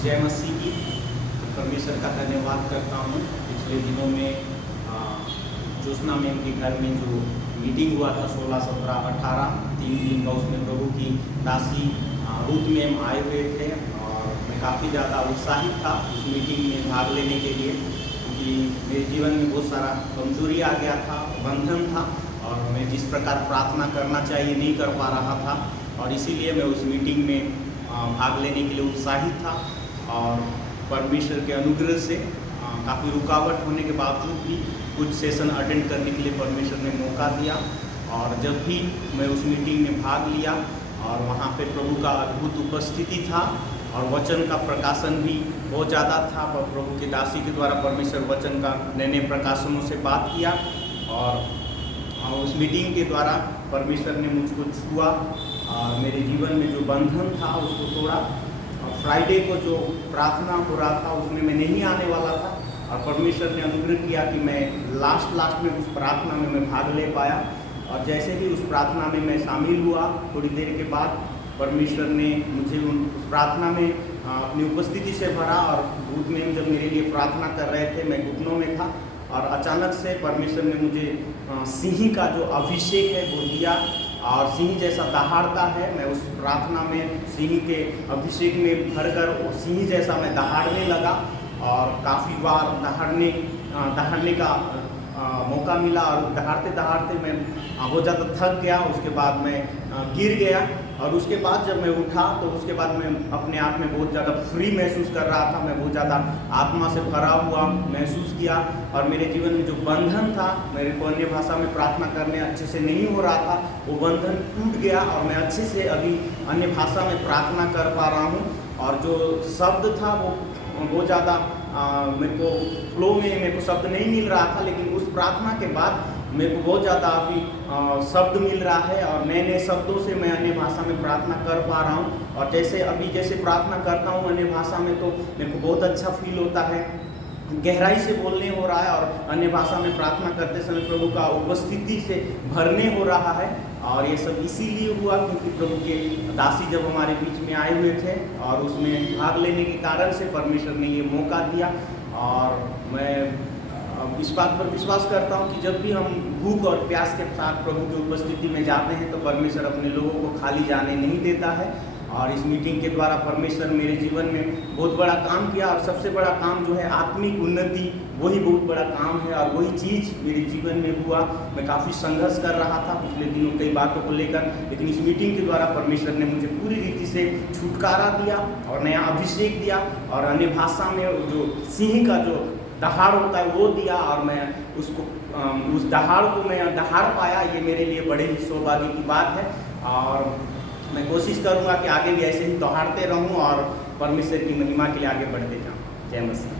जय मसीह की। परमेश्वर का धन्यवाद करता हूँ। पिछले दिनों में ज्योत्सना मैम के घर में जो मीटिंग हुआ था 16, 17, 18 3 दिन का, उसमें प्रभु की दासी रूथ मैम आए हुए थे और मैं काफ़ी ज़्यादा उत्साहित था उस मीटिंग में भाग लेने के लिए, क्योंकि मेरे जीवन में बहुत सारा कमजोरी आ गया था, बंधन था और मैं जिस प्रकार प्रार्थना करना चाहिए नहीं कर पा रहा था, और इसीलिए मैं उस मीटिंग में भाग लेने के लिए उत्साहित था। और परमेश्वर के अनुग्रह से काफ़ी रुकावट होने के बावजूद भी कुछ सेशन अटेंड करने के लिए परमेश्वर ने मौका दिया। और जब भी मैं उस मीटिंग में भाग लिया और वहाँ पे प्रभु का अद्भुत उपस्थिति था और वचन का प्रकाशन भी बहुत ज़्यादा था। प्रभु की दासी के द्वारा परमेश्वर वचन का नए नए प्रकाशनों से बात किया और उस मीटिंग के द्वारा परमेश्वर ने मुझको छुआ और मेरे जीवन में जो बंधन था उसको तोड़ा। फ्राइडे को जो प्रार्थना हो रहा था उसमें मैं नहीं आने वाला था और परमेश्वर ने अनुग्रह किया कि मैं लास्ट में उस प्रार्थना में मैं भाग ले पाया। और जैसे ही उस प्रार्थना में मैं शामिल हुआ, थोड़ी देर के बाद परमेश्वर ने मुझे उस प्रार्थना में अपनी उपस्थिति से भरा और दूध में जब मेरे लिए प्रार्थना कर रहे थे मैं घुटनों में था और अचानक से परमेश्वर ने मुझे सिंह का जो अभिषेक है वो दिया और सिंह जैसा दहाड़ता है। मैं उस प्रार्थना में सिंह के अभिषेक में भरकर सिंह जैसा मैं दहाड़ने लगा और काफ़ी बार दहाड़ने का मौका मिला और दहाड़ते मैं बहुत ज़्यादा थक गया। उसके बाद मैं गिर गया और उसके बाद जब मैं उठा तो उसके बाद मैं अपने आप में बहुत ज़्यादा फ्री महसूस कर रहा था। मैं बहुत ज़्यादा आत्मा से भरा हुआ महसूस किया और मेरे जीवन में जो बंधन था, मेरे को अन्य भाषा में प्रार्थना करने अच्छे से नहीं हो रहा था, वो बंधन टूट गया और मैं अच्छे से अभी अन्य भाषा में प्रार्थना कर पा रहा हूँ। और जो शब्द था वो बहुत ज़्यादा मेरे को फ्लो में मेरे को शब्द नहीं मिल रहा था, लेकिन उस प्रार्थना के बाद मेरे को बहुत ज़्यादा अभी शब्द मिल रहा है और नए नए शब्दों से मैं अन्य भाषा में प्रार्थना कर पा रहा हूँ। और जैसे प्रार्थना करता हूँ अन्य भाषा में तो मेरे को बहुत अच्छा फील होता है, गहराई से बोलने हो रहा है और अन्य भाषा में प्रार्थना करते समय प्रभु का उपस्थिति से भरने हो रहा है। और ये सब इसीलिए हुआ क्योंकि प्रभु के दासी जब हमारे बीच में आए हुए थे और उसमें भाग लेने के कारण से परमेश्वर ने ये मौका दिया। और मैं इस बात पर विश्वास करता हूँ कि जब भी हम भूख और प्यास के साथ प्रभु की उपस्थिति में जाते हैं तो परमेश्वर अपने लोगों को खाली जाने नहीं देता है। और इस मीटिंग के द्वारा परमेश्वर मेरे जीवन में बहुत बड़ा काम किया और सबसे बड़ा काम जो है आत्मिक उन्नति, वही बहुत बड़ा काम है और वही चीज़ मेरे जीवन में हुआ। मैं काफ़ी संघर्ष कर रहा था पिछले दिनों कई बातों को लेकर, लेकिन इस मीटिंग के द्वारा परमेश्वर ने मुझे पूरी रीति से छुटकारा दिया और नया अभिषेक दिया और अन्य भाषा में जो सिंह का जो दहाड़ होता है वो दिया और मैं उस दहाड़ को मैं दहाड़ पाया। ये मेरे लिए बड़े ही सौभाग्य की बात है और मैं कोशिश करूँगा कि आगे भी ऐसे ही दहाड़ते रहूँ और परमेश्वर की महिमा के लिए आगे बढ़ते जाऊँ। जय मसीह।